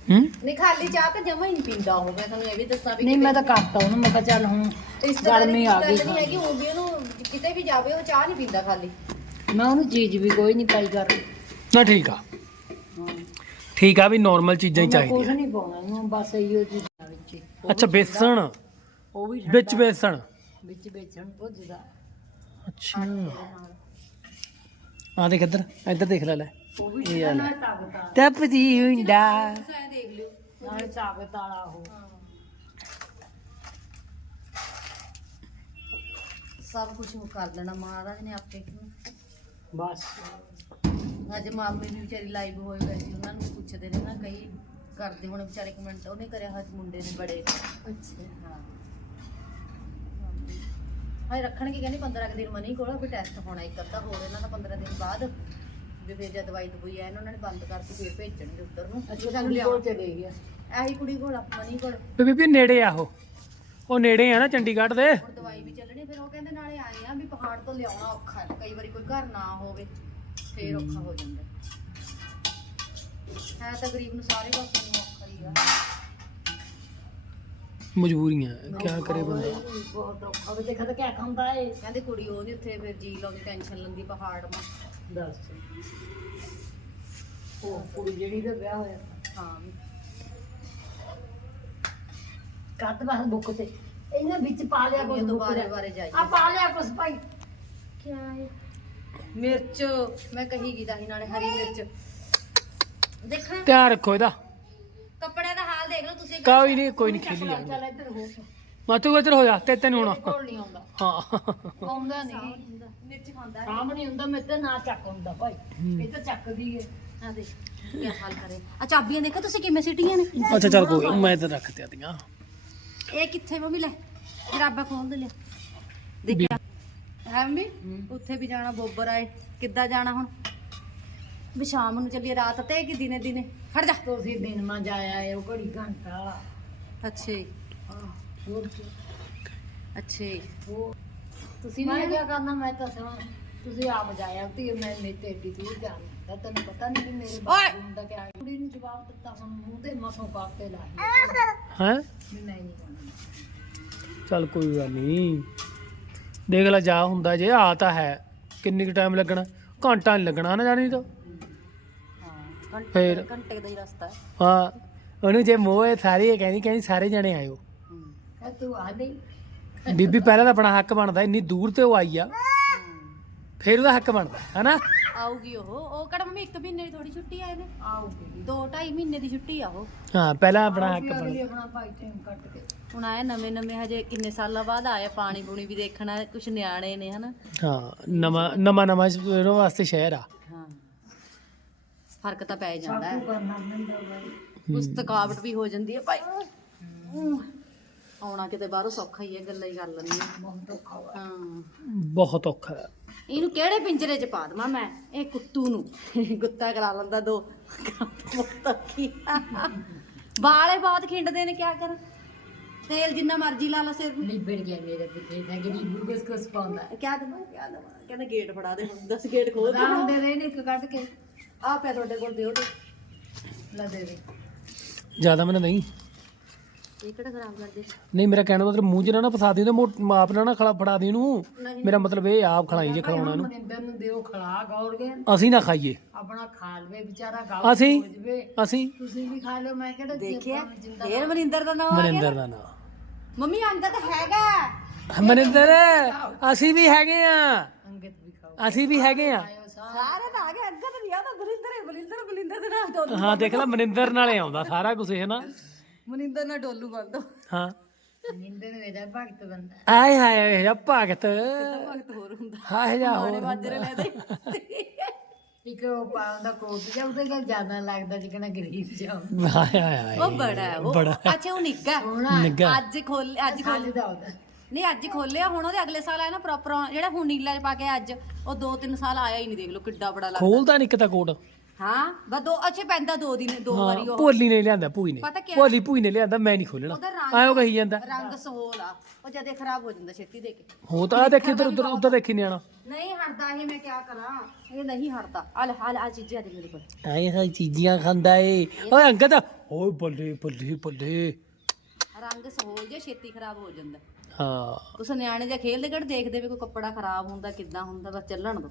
ਹੂੰ? ਨਹੀਂ ਖਾਲੀ ਚਾਹ ਤਾਂ ਜਮਾ ਹੀ ਨਹੀਂ ਪੀਂਦਾ ਉਹ ਮੈਂ ਤੁਹਾਨੂੰ ਇਹ ਵੀ ਦੱਸਾਂ ਵੀ ਨਹੀਂ ਮੈਂ ਤਾਂ ਕਰਤਾ ਉਹਨੂੰ ਮੈਂ ਕਿਹਾ ਚੱਲ ਹੁਣ ਗਰਮੀ ਆ ਗਈ ਨਹੀਂ ਹੈਗੀ ਉਹ ਵੀ ਉਹਨੂੰ ਕਿਤੇ ਵੀ ਜਾਵੇ ਉਹ ਚਾਹ ਨਹੀਂ ਪੀਂਦਾ ਖਾਲੀ। ਮੈਂ ਉਹਨੂੰ ਚੀਜ਼ ਵੀ ਕੋਈ ਨਹੀਂ ਪਾਈ ਕਰ ਨਾ ਠੀਕ ਆ। ਠੀਕ ਆ ਵੀ ਨਾਰਮਲ ਚੀਜ਼ਾਂ ਹੀ ਮੈਂ ਕੁਝ ਚਾਹੀਦੀਆਂ। ਨਹੀਂ ਪਾਉਣਾ ਉਹਨੂੰ ਬਸ ਇਹੋ ਚੀਜ਼ਾਂ ਵਿੱਚ ਅੱਛਾ ਬੇਸਣ? ਉਹ ਵੀ ਵਿੱਚ ਬੇਸਣ? ਵਿੱਚ ਵੇਚਣ ਭੁੱਜਦਾ ਅੱਛਾ। ਆ ਦੇਖ ਇੱਧਰ ਇੱਧਰ ਦੇਖ ਲੈ ਲੈ। ਉਹ ਵੀ ਇਹ। ਨਾਲ ਤਾਕਤ ਜੀ ਹੁੰਦਾ ਐ ਦੇਖ ਲਿਓ ਨਾਲੇ ਤਾਕਤ ਵਾਲਾ ਉਹ। ਸਭ ਕੁਝ ਕਰ ਲੈਣਾ ਮਹਾਰਾਜ ਨੇ ਆਪੇ ਬਸ। ਅੱਜ ਮਾਮੇ ਵੀ ਵਿਚਾਰੀ ਲਾਈਵ ਹੋਏ ਗਏ ਸੀ ਉਹਨਾਂ ਨੂੰ ਪੁੱਛਦੇ ਨੇ ਨਾ ਕਈ ਕਰਦੇ ਹੁਣ ਵਿਚਾਰੇ ਕਮੈਂਟ ਉਹਨੇ ਕਰਿਆ ਹੱਥ ਮੁੰਡੇ ਨੇ ਬੜੇ। ਅੱਛਾ। ਹਾਂ। ਹਾਏ ਰੱਖਣਗੇ ਕਹਿੰਦੇ 15 ਕੁ ਦਿਨ ਮਨੀ ਕੋਲ ਵੀ ਟੈਸਟ ਹੋਣਾ ਇੱਕ ਅੱਧਾ ਹੋਰ ਇਹਨਾਂ ਦਾ 15 ਦਿਨ ਬਾਅਦ। ਵੀ ਫਿਰ ਜਦ ਦਵਾਈ ਦਵਾਈ ਆ ਇਹਨਾਂ ਨੇ ਬੰਦ ਕਰਤੀ ਫਿਰ ਭੇਜਣਗੇ ਉੱਧਰ ਨੂੰ ਅੱਛਾ ਸਾਨੂੰ ਕੋਲ ਚਲੇ ਗਿਆ ਇਹੀ ਕੁੜੀ ਕੋਲ ਮਨੀ ਕੋਲ। ਵੀ ਬੀਬੀ ਨੇੜੇ ਆ ਉਹ। ਉਹ ਨੇੜੇ ਆ ਨਾ ਚੰਡੀਗੜ੍ਹ ਦੇ। ਹੁਣ ਦਵਾਈ ਵੀ ਚੱਲਣੀ ਫਿਰ ਉਹ ਕਹਿੰਦੇ ਨਾਲੇ ਆਏ ਆ ਵੀ ਪਹਾੜ ਤੋਂ ਲਿਆਉਣਾ ਔਖਾ ਹੈ ਕਈ ਵਾਰੀ ਕੋਈ ਘਰ ਨਾ ਹੋਵੇ ਫੇਰ ਔਖਾ ਹੋ ਜਾਂਦਾ। ਹੈ ਤਾਂ ਗਰੀਬ ਨੂੰ ਸਾਰੇ ਪਾਸੇ ਨੂੰ ਔਖਾ ਹੀ ਆ। ਮਜਬੂਰੀਆਂ ਕੀ ਕਰੇ ਬੰਦਾ। ਬਹੁਤ ਔਖਾ ਵੀ ਦੇਖਾ ਤਾਂ ਕਿਆ ਖਾਂਦਾ ਏ। ਕਹਿੰਦੇ ਕੁੜੀ ਉਹਦੀ ਉੱਥੇ ਫਿਰ ਜੀ ਲਾਉਂਦੀ ਟੈਨਸ਼ਨ ਲੈਂਦੀ ਪਹਾੜ ਮਾ। ਦੱਸ ਉਹ ਕੁੜੀ ਜਿਹੜੀ ਦਾ ਵਿਆਹ ਹੋਇਆ। ਹਾਂ। ਕੱਦ ਬਸ ਬੁੱਕ ਤੇ। ਇਹਨਾਂ ਵਿੱਚ ਪਾ ਲਿਆ ਕੁਝ ਕੁੜੀਆਂ ਤੋਂ ਬਾਰੇ ਬਾਰੇ ਜਾਈ ਆ ਪਾ ਲਿਆ ਕੁਝ ਭਾਈ। ਕੀ ਹੈ? ਮਿਰਚ ਮੈਂ ਕਹੀ ਗਈ ਤਾਂ ਨਾਲੇ ਹਰੀ ਮਿਰਚ। ਦੇਖਾਂ ਧਿਆਨ ਰੱਖੋ ਇਹਦਾ। ਕੱਪੜਿਆਂ ਦਾ ਹਾਲ ਦੇਖ ਲਓ ਤੁਸੀਂ ਕੋਈ ਨਹੀਂ ਕੋਈ ਨਹੀਂ ਖੇਲੀ ਚੱਲ ਇੱਧਰ ਹੋ। ਮਾਤੂ ਇੱਧਰ ਹੋ ਜਾ ਤੇ ਤੈਨੂੰ ਹੋਣਾ ਕੋਲ ਨਹੀਂ ਆਉਂਦਾ। ਹਾਂ। ਆਉਂਦਾ ਨਹੀਂ। ਮਿਰਚ ਖਾਂਦਾ ਕੰਮ ਨਹੀਂ ਹੁੰਦਾ ਮੇਰੇ ਤੇ ਨਾ ਚੱਕ ਹੁੰਦਾ ਭਾਈ। ਇਹ ਤਾਂ ਚੱਕਦੀ ਏ। ਆ ਦੇਖ ਕੀ ਹਾਲ ਕਰੇ। ਆ ਚਾਬੀਆਂ ਦੇਖੋ ਤੁਸੀਂ ਕਿਵੇਂ ਸਿੱਟੀਆਂ ਨੇ। ਅੱਛਾ ਚੱਲ ਕੋਈ ਨੀ, ਮੈਂ ਤਾਂ ਰੱਖ ਤੇ ਆਦੀਆਂ। ਇਹ ਕਿੱਥੇ ਮੰਮੀ ਲੈ। ਜਰਾਬਾ ਖੋਲ ਦੇ ਲਿਆ। ਦੇਖਿਆ? ਹੈ ਮੰਮੀ? ਉੱਥੇ ਵੀ ਜਾਣਾ ਬੋਬਰ ਆਏ। ਕਿੱਦਾਂ ਜਾਣਾ ਹੁਣ? ਵੀ ਸ਼ਾਮ ਨੂੰ ਚੱਲੀਏ ਰਾਤ ਤੇ ਕਿ ਦਿਨੇ ਦਿਨੇ ਹਟ ਜਾ। ਤੁਸੀਂ ਦਿਨ ਮਾ ਜਾਇਆ ਏ ਉਹ ਘੜੀ ਘੰਟਾ। ਅੱਛੇ ਹੋਰ ਕੀ? ਅੱਛੇ ਉਹ ਤੁਸੀਂ ਮੈਂ ਨਹੀਂ ਕੀ ਕਰਨਾ ਮੈਂ ਤਾਂ ਸੁਣ ਤੁਸੀਂ ਆਪ ਜਾਇਆ ਤੇ ਮੈਂ ਮੇਰੇ ਤੇ ਏਡੀ ਦੂਰ ਜਾਣਾ ਤਾਂ ਤੈਨੂੰ ਪਤਾ ਨਹੀਂ ਕਿ ਮੇਰੇ ਓਏ! ਬਾਥਰੂਮ ਦਾ ਕਿਆ ਕੁੜੀ ਨੂੰ ਜਵਾਬ ਦਿੱਤਾ ਹੁਣ ਮੂੰਹ ਤੇ ਮਸੋਂ ਕਾਪੇ ਲਾਈ ਹੈ? ਵੀ ਮੈਂ ਨਹੀਂ ਕਰਨਾ ਚੱਲ ਕੋਈ ਗੱਲ ਨਹੀਂ। ਦੇਖ ਲੈ ਜਾ ਹੁੰਦਾ ਜੇ ਆ ਤਾਂ ਹੈ। ਕਿੰਨੀ ਕੁ ਟਾਈਮ ਲੱਗਣਾ? ਘੰਟਾ ਨਹੀਂ ਲੱਗਣਾ ਨਾ ਜਾਣੀ ਤਾਂ। ਹਾਂ ਘੰਟੇ ਫੇਰ? ਘੰਟੇ ਦਾ ਹੀ ਰਸਤਾ ਹੈ। ਹਾਂ। ਉਹਨੂੰ ਜੇ ਮੋਹ ਹੈ ਸਾਰੇ ਕਹਿੰਦੀ ਕਹਿੰਦੀ ਸਾਰੇ ਜਣੇ ਆਇਓ। ਕਹ ਤੂੰ ਆ ਨਹੀਂ ਬੀਬੀ ਪਹਿਲਾਂ ਤਾਂ ਆਪਣਾ ਹੱਕ ਬਣਦਾ ਇੰਨੀ ਦੂਰ ਤੇ ਉਹ ਆਈ ਆ। ਫੇਰ ਉਹਦਾ ਹੱਕ ਬਣਦਾ ਹੈਨਾ? ਆਊਗੀ ਉਹ ਉਹ ਕਿਹੜਾ ਮੰਮੀ ਇੱਕ ਮਹੀਨੇ ਦੀ ਥੋੜੀ ਛੁੱਟੀ ਆ ਇਹਨੇ ਆਉਗੀ ਦੋ ਢਾਈ ਮਹੀਨੇ ਦੀ ਛੁੱਟੀ ਆ ਉਹ। ਹਾਂ ਪਹਿਲਾਂ ਆਪਣਾ ਹੱਕ ਅਗਲੀ ਬਣਦਾ। ਆਪਣਾ ਭਾਈ ਟਾਈਮ ਕੱਟ ਕੇ। ਹੁਣ ਆਏ ਨਵੇਂ ਨਵੇਂ ਹਜੇ ਕਿੰਨੇ ਸਾਲਾਂ ਬਾਅਦ ਆਏ ਪਾਣੀ ਪੂਣੀ ਵੀ ਦੇਖਣਾ ਕੁਛ ਨਿਆਣੇ ਨੇ ਹਨਾ? ਹਾਂ ਨਵਾਂ ਨਵਾਂ ਨਵਾਂ ਉਹਦੇ ਵਾਸਤੇ ਸ਼ਹਿਰ ਆ। ਹਾਂ। ਫ਼ਰਕ ਤਾਂ ਪੈ ਜਾਂਦਾ। ਹੈ ਕਰਨਾ ਪੈਂਦਾ ਥਕਾਵਟ ਵੀ ਹੋ ਜਾਂਦੀ ਹੈ ਭਾਈ। ਆਉਣਾ ਕਿਤੇ ਬਾਹਰੋਂ ਸੌਖਾ ਹੀ ਹੈ ਗੱਲਾਂ ਹੀ ਕਰ ਲੈਂਦੀ ਬਹੁਤ ਔਖਾ ਹਾਂ। ਬਹੁਤ ਔਖਾ ਹੈ। ਇਹਨੂੰ ਕਿਹੜੇ ਪਿੰਜਰੇ 'ਚ ਪਾ ਦਵਾਂ ਮੈਂ? ਇਹ ਕੁੱਤੂ ਨੂੰ। ਗੁੱਤਾ ਕਰਾ ਲੈਂਦਾ ਦੋ। ਬਹੁਤ ਔਖੀ ਵਾਲੇ ਬਹੁਤ ਖਿੰਡਦੇ ਨੇ ਕਿਆ ਕਰ? ਤੇਲ ਜਿੰਨਾ ਮਰਜ਼ੀ ਲਾ ਲਾ ਸਿਰ ਨੂੰ। ਲਿਬੜ ਗਿਆ ਮੇਰਾ ਕਿਤੇ ਨਾ ਗਰੀਬ ਕੁਸ ਕੁਸ ਪਾਉਂਦਾ ਕਿਆ ਦਵਾਂ ਕਿਆ ਦਵਾਂ ਕਹਿੰਦਾ ਗੇਟ ਫੜਾ ਦੇ 10 ਗੇਟ ਖੋਲ ਦੇ ਰਾਮ ਦੇ ਦੇ ਨੇ ਇੱਕ ਕੱਢ ਕੇ। ਆ ਪਿਆ ਤੁਹਾਡੇ ਕੋਲ ਦਿਓ ਤੇ। ਲੈ ਦੇ ਦੇ। ਜ਼ਿਆਦਾ ਮੈਨੂੰ ਨਹੀਂ। ਇਹ ਕਿਹੜਾ ਖਰਾਬ ਕਰਦੇ ਨਹੀਂ ਮੇਰਾ ਕਹਿਣ ਦਾ ਮਤਲਬ ਮੂੰਹ 'ਚ ਨਾ ਨਾ ਫਸਾ ਦੀ ਤੇ ਮੋ- ਆਪ ਨਾ ਨਾ ਖਲਾ ਫੜਾ ਦੀ ਇਹਨੂੰ। ਨਹੀਂ ਮੇਰਾ ਮਤਲਬ ਇਹ ਆਪ ਖਲਾਈ ਜੇ ਖਲਾਉਣਾ ਇਹਨੂੰ। ਮਨਿੰਦਰ ਨੂੰ ਦਿਓ ਖਲਾ ਗੌਰ ਗਏ ਅਸੀਂ ਨਾ ਖਾਈਏ। ਆਪਣਾ ਖਾ ਲਵੇ ਵਿਚਾਰਾ ਗਾਉ ਅਸੀਂ? ਜਵੇ। ਅਸੀਂ? ਤੁਸੀਂ ਵੀ ਖਾ ਲਿਓ ਮੈਂ ਕਿਹੜਾ ਦੇਖਿਆ? ਫੇਰ ਮਨਿੰਦਰ ਦਾ ਨਾਮ ਆ ਗਿਆ? ਮਨਿੰਦਰ ਦਾ ਨਾਂ। ਮੰਮੀ ਆਂਦਾ ਤਾਂ ਹੈਗਾ ਮਨਿੰਦਰ ਅਸੀਂ ਵੀ ਹੈਗੇ ਆ। ਅੰਗਤ ਵੀ ਖਾਓ। ਅਸੀਂ ਵੀ ਹੈਗੇ ਆ। ਸਾਰਾ। ਤਾਂ ਆ ਗਏ ਅੱਗਾ ਤਾਂ ਨਹੀਂ ਆਦਾ ਬਲਿੰਦਰ ਹੈ ਬਲਿੰਦਰ ਬਲਿੰਦਰ ਦੇ ਨਾਲ ਹਾਂ ਦੇਖ ਲੈ ਮਨਿੰਦਰ ਨਾਲੇ ਆਉਂਦਾ ਸਾਰਾ ਕੁਝ ਹੈ ਨਾ? ਮਨਿੰਦਰ ਨਾਲ ਡੋਲੂ ਬੰਦ ਹਾਂ। ਨਿੰਦਰ ਮੇਰਾ ਭਗਤ ਬੰਦਾ ਆਏ ਹਾਏ ਇਹ ਜਾ ਭਗਤ। ਵਕਤ ਹੋਰ ਹੁੰਦਾ। ਹਾਏ ਜਾ ਹੋਰ ਬਾਜਰੇ ਲੈ ਦੇ ਇੱਕ ਉਹ ਪਾਉਂਦਾ ਕੋਟ ਜਾਂ ਉਹਦੇ ਨਾਲ ਜ਼ਿਆਦਾ ਲੱਗਦਾ ਜਿਕਣਾ ਗਰੀਬ ਜਾ ਹਾਏ ਹਾਏ ਹਾਏ ਉਹ ਬੜਾ ਹੈ ਉਹ ਬੜਾ ਅੱਛਾ ਉਹ ਨਿੱਗਾ ਹੋਣਾ ਨਿੱਗਾ ਅੱਜ ਖੋਲ ਅੱਜ ਖੋਲ ਖਾਲੀ ਦਾ ਉਹਦਾ। ਨਹੀਂ ਅੱਜ ਖੋਲਿਆ ਹੁਣ ਉਹਦੇ ਅਗਲੇ ਸਾਲ ਆਇਆ ਨਾ ਪ੍ਰੋਪਰ ਜਿਹੜਾ ਹੁਣ ਨੀਲਾ ਪਾ ਕੇ ਅੱਜ ਉਹ 2-3 ਸਾਲ ਆਇਆ ਹੀ ਨਹੀਂ ਦੇਖ ਲਓ ਕਿੱਡਾ ਬੜਾ ਲੱਗਦਾ। ਖੋਲਦਾ ਨਹੀਂ ਕਿਤਾ ਕੋਟ। ਹਾਂ? ਬਸ ਦੋ ਅੱਛੇ ਪੈਂਦਾ ਦੋ ਦਿਨ ਦੋ ਹਾਂ ਵਾਰੀ ਉਹ। ਭੋਲੀ ਨੇ ਲਿਆਂਦਾ ਭੂਈ ਨੇ। ਪਤਾ ਕਿਆ? ਭੋਲੀ ਭੂਈ ਨੇ ਲਿਆਂਦਾ ਮੈਂ ਨਹੀਂ ਖੋਲਣਾ। ਉਹਦਾ ਰੰਗ ਆਇਓ ਕਹੀ ਜਾਂਦਾ। ਰੰਗ ਸਹੋਲ ਆ। ਉਹ ਜਦੇ ਖਰਾਬ ਹੋ ਜਾਂਦਾ ਛੇਤੀ ਦੇ ਕੇ। ਹੋ ਤਾਂ ਆਹ ਦੇਖੀ ਉਧਰ ਉਧਰ ਉਧਰ ਦੇਖੀ ਨਿਆਣਾ। ਨਹੀਂ ਹਟਦਾ ਇਹ ਮੈਂ ਕਿਆ ਕਰਾਂ? ਇਹ ਨਹੀਂ ਹਟਦਾ। ਆ ਲੈ ਆ ਆ ਚੀਜ਼ਾਂ ਦੇ ਮੇਰੇ ਕੋਲ। ਆਏ ਹਾਏ ਚੀਜ਼ੀਆਂ ਖਾਂਦਾ ਏ। ਓਏ ਅੰਗਦ ਓਏ ਬੱਲੇ ਬੱਲੇ ਬੱਲੇ। ਰੰਗ ਸਹੋਲ ਜੇ ਛੇਤੀ ਖਰਾਬ ਹੋ ਜਾਂਦਾ। ਹਾਂ। ਤੁਸੀਂ ਨਿਆਣੇ ਜੇ ਖੇਲਦੇ ਕਿਹੜੇ ਦੇਖਦੇ ਵੀ ਕੋਈ ਕੱਪੜਾ ਖਰਾਬ ਹੁੰਦਾ ਕਿੱਦਾਂ ਹੁੰਦਾ ਬਸ ਚੱਲਣ ਦੋ।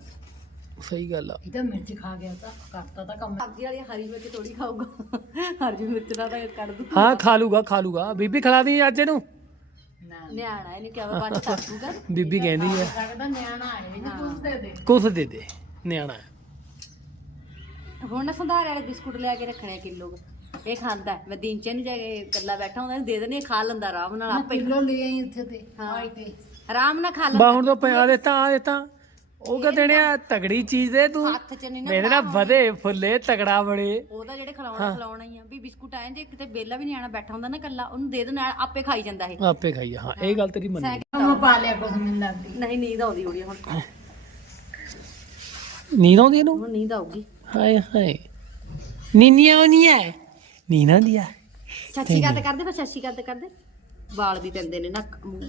ਸਹੀ ਗੱਲ ਆ। ਇਹ ਤਾਂ ਮਿਰਚ ਖਾ ਗਿਆ ਤਾਂ ਕਰਤਾ ਤਾਂ ਕੰਮ। ਅੱਗੇ ਵਾਲੀ ਹਰੀ ਮਿਰਚ ਥੋੜੀ ਖਾਊਗਾ। ਹਰੀ ਮਿਰਚ ਨਾਲ ਤਾਂ ਇਹ ਕੱਢ ਦੂ ਹਾਂ ਖਾ ਲੂਗਾ ਖਾ ਲੂਗਾ। ਬੀਬੀ ਖਿਲਾ ਦੀ ਅੱਜ ਇਹਨੂੰ? ਨਾ। ਨਿਆਣਾ ਇਹਨੂੰ ਕਿਹਾ ਵਾ ਬੰਦ ਕਰ ਦੂਗਾ ਬੀਬੀ ਕਹਿੰਦੀ ਹੈ ਲੱਗਦਾ ਨਿਆਣਾ ਹੈ। ਜੀ ਕੁਝ ਦੇ ਦੇ। ਕੁਛ ਦੇ ਦੇ ਨਿਆਣਾ ਹੈ। ਹੁਣ ਨਾ ਸੰਧਾਰੇ ਵਾਲੇ ਬਿਸਕੁਟ ਲਿਆ ਕੇ ਰੱਖਣੇ ਕਿਲੋ ਇਹ ਖਾਂਦਾ ਹੈ। ਮੈਂ ਦਿਨ ਚ ਨਹੀਂ ਜਾ ਕੇ ਇਕੱਲਾ ਬੈਠਾ ਹੁੰਦਾ ਇਹਨੂੰ ਦੇ ਦੇਣੇ ਖਾ ਲੈਂਦਾ ਆਰਾਮ ਨਾਲ ਆਪੇ। ਕਿਲੋ ਲੈ ਆਈ ਉੱਥੇ ਤੇ ਹਾਂ। ਆਈ ਤੇ। ਆਰਾਮ ਨਾਲ ਖਾ ਬਾ ਲੈਂਦਾ ਹੁਣ ਤੋਂ ਪਿਆ ਦਿੱਤਾ ਆ ਦਿੱਤਾ ਉਹ ਕਹ ਦੇਣੇ ਆ ਤਗੜੀ ਚੀਜ਼ ਦੇ ਤੂੰ। ਹੱਥ ਚ ਨਹੀਂ ਨਾ ਮੇਰੇ ਨਾਲ ਵਧੇ ਫੁੱਲੇ ਤਗੜਾ ਬੜੇ। ਉਹਦਾ ਜਿਹੜੇ ਖਿਲਾਉਣਾ ਖਿਲਾਉਣਾ ਹੀ ਆ ਵੀ ਬਿਸਕੁਟ ਆਏ ਜੇ ਕਿਤੇ ਬੇਲਾ ਵੀ ਨਿਆਣਾ ਬੈਠਾ ਹੁੰਦਾ ਨਾ ਇਕੱਲਾ ਉਹਨੂੰ ਦੇ ਦੇਣਾ ਆਪੇ ਖਾਈ ਜਾਂਦਾ ਇਹ। ਆਪੇ ਖਾਈਏ ਹਾਂ ਇਹ ਗੱਲ ਤੇਰੀ ਮੰਨੀ ਮੈਂ ਪਾ ਲਿਆ ਕੁਝ ਮੈਨੂੰ ਲੱਗਦੀ। ਨਹੀਂ ਨੀਂਦ ਆਉਂਦੀ ਹੋਣੀ ਹੁਣ। ਨੀਂਦ ਆਉਂਦੀ ਇਹਨੂੰ? ਹੁਣ ਨੀਂਦ ਆਊਗੀ। ਹਾਏ ਹਾਏ। ਨੀਨੀ ਆਉਣੀ ਹੈ ਨੀਂਦ ਆਉਂਦੀ ਆ। ਸੱਚੀ ਗੱਲ ਕਰਦੇ ਫਿਰ ਸੱਚੀ ਗੱਲ ਕਰਦੇ। ਵਾਲ ਵੀ ਪੈਂਦੇ ਨੇ ਨੱਕ ਮੂੰਹ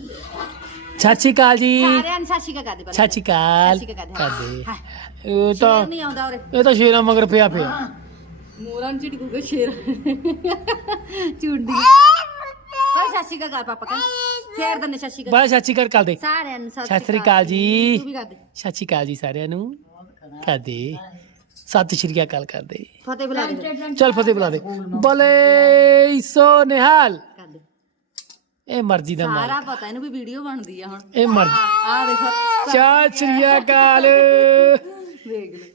ਸਤਿ ਸ਼੍ਰੀ ਅਕਾਲ ਜੀ ਸਾਰਿਆਂ ਨੂੰ ਕਰਦੇ ਸਤਿ ਸ਼੍ਰੀ ਅਕਾਲ ਸਤਿ ਸ਼੍ਰੀ ਅਕਾਲ ਕਰਦੇ ਹਾਏ ਇਹ ਤਾਂ ਸ਼ੇਰ ਨਹੀਂ ਆਉਂਦਾ ਉਰੇ ਇਹ ਤਾਂ ਸ਼ੇਰਾਂ ਮਗਰ ਪਿਆ ਪਿਆ ਮੂਰਾਂ ਨੂੰ ਝਿੜਕੂਗਾ ਸ਼ੇਰ ਚੁੰਡੀ ਪਰ ਸਤਿ ਸ਼੍ਰੀ ਅਕਾਲ ਪਾਪਾ ਕਾ ਫੇਰ ਦੰਨੇ ਸਤਿ ਸ਼੍ਰੀ ਅਕਾਲ ਬਾਏ ਸਤਿ ਸ਼੍ਰੀ ਅਕਾਲ ਕਰਦੇ ਸਾਰਿਆਂ ਨੂੰ ਸਤਿ ਸ਼੍ਰੀ ਅਕਾਲ ਜੀ ਤੂੰ ਵੀ ਕਰਦੇ ਸਤਿ ਸ਼੍ਰੀ ਅਕਾਲ ਜੀ ਸਾਰਿਆਂ ਨੂੰ ਕਰਦੇ ਸਤਿ ਸ਼੍ਰੀ ਅਕਾਲ ਕਰਦੇ ਫਤਿਹ ਬੁਲਾ ਦੇ ਚੱਲ ਫਤਿਹ ਬੁਲਾ ਦੇ ਬਲੇ ਸੋ ਨਿਹਾਲ ਕਰਦੇ ਇਹ ਮਰਜ਼ੀ ਦਾ ਮਾਲ ਸਾਰਾ ਪਤਾ ਇਹਨੂੰ ਵੀ ਵੀਡੀਓ ਬਣਦੀ ਆ ਹੁਣ। ਇਹ ਮਰਜ਼ੀ ਆ ਦੇਖੋ ਸਤਿ ਸ਼੍ਰੀ ਅਕਾਲ। ਵੇਖ ਲੈ